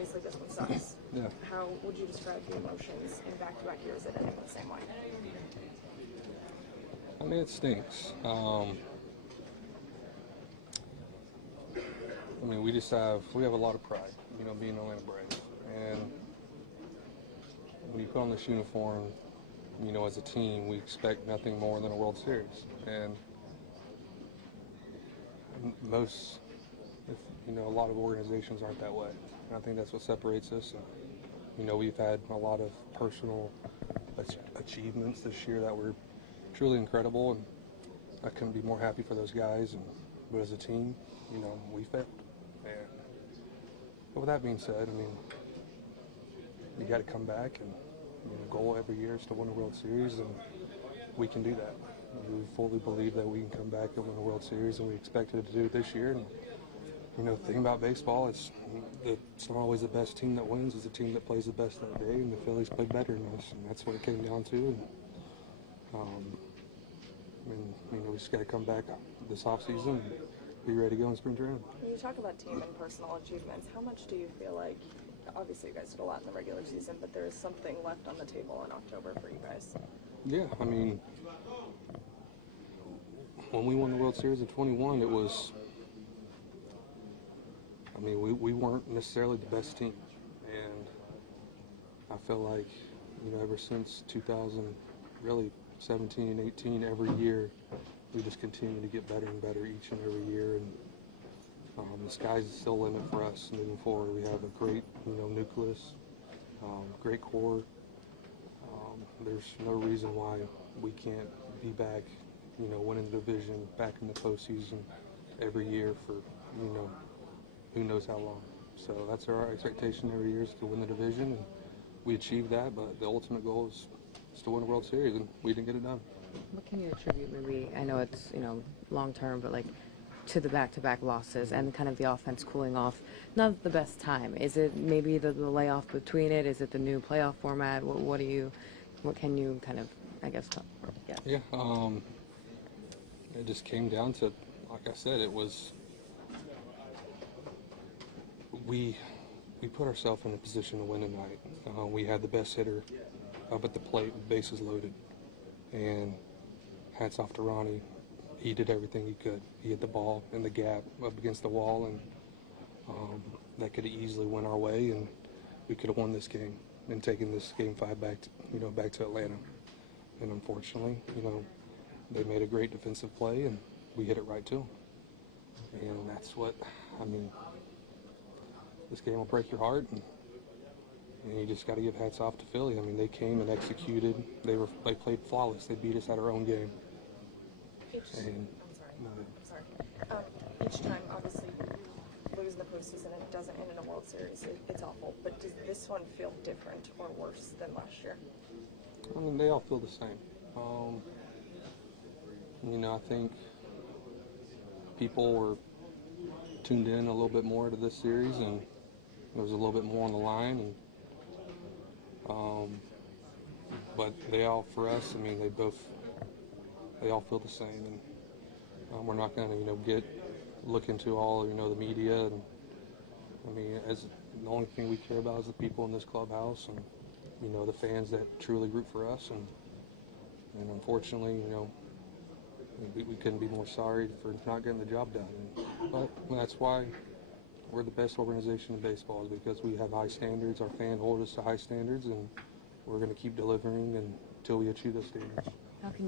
obviously this one sucks. Yeah. How would you describe the emotions in back-to-back years that ending the same way? I mean, it stinks. I mean, we have a lot of pride, you know, being Atlanta Braves. And when you put on this uniform, you know, as a team, we expect nothing more than a World Series. And a lot of organizations aren't that way. And I think that's what separates us. And, you know, we've had a lot of personal achievements this year that were truly incredible, and I couldn't be more happy for those guys. But as a team, you know, we failed. But with that being said, I mean, you got to come back, and goal every year is to win a World Series, and we can do that. We fully believe that we can come back and win a World Series, and we expected to do it this year. And the thing about baseball is it's not always the best team that wins; it's the team that plays the best that day. And the Phillies played better than us, and that's what it came down to. And we just got to come back this offseason and be ready to go in spring training. When you talk about team and personal achievements, how much do you feel like, obviously you guys did a lot in the regular season, but there is something left on the table in October for you guys? Yeah, I mean, when we won the World Series in 21, it was, I mean, we weren't necessarily the best team. And I feel like, ever since 2017 and 18, every year, we just continue to get better and better each and every year. And the sky's still the limit for us moving forward. We have a great, nucleus, great core. There's no reason why we can't be back, winning the division, back in the postseason every year for, who knows how long. So that's our expectation every year, is to win the division, and we achieved that. But the ultimate goal is to win a World Series, and we didn't get it done. What can you attribute, maybe, I know it's, long term, but like to the back-to-back losses and kind of the offense cooling off? Not at the best time. Is it maybe the layoff between it? Is it the new playoff format? What can you kind of, I guess, Yeah, it just came down to, like I said, it was, we put ourselves in a position to win tonight. We had the best hitter up at the plate, bases loaded. And hats off to Ronnie. He did everything he could. He hit the ball in the gap up against the wall, and that could have easily went our way, and we could have won this game and taken this Game 5 back to Atlanta. And unfortunately, they made a great defensive play, and we hit it right to them. And that's what, I mean, this game will break your heart, and you just got to give hats off to Philly. I mean, they came and executed. They played flawless. They beat us at our own game. I'm sorry. Each time, obviously, you lose in the postseason and it doesn't end in a World Series. It's awful. But does this one feel different or worse than last year? I mean, they all feel the same. I think people were tuned in a little bit more to this series, and there was a little bit more on the line. And but they all, for us, I mean, they all feel the same, and we're not going to, look into all, the media. And I mean, the only thing we care about is the people in this clubhouse, and the fans that truly root for us. And unfortunately, we couldn't be more sorry for not getting the job done. But that's why we're the best organization in baseball, is because we have high standards. Our fans hold us to high standards, and we're going to keep delivering until we achieve those standards. how can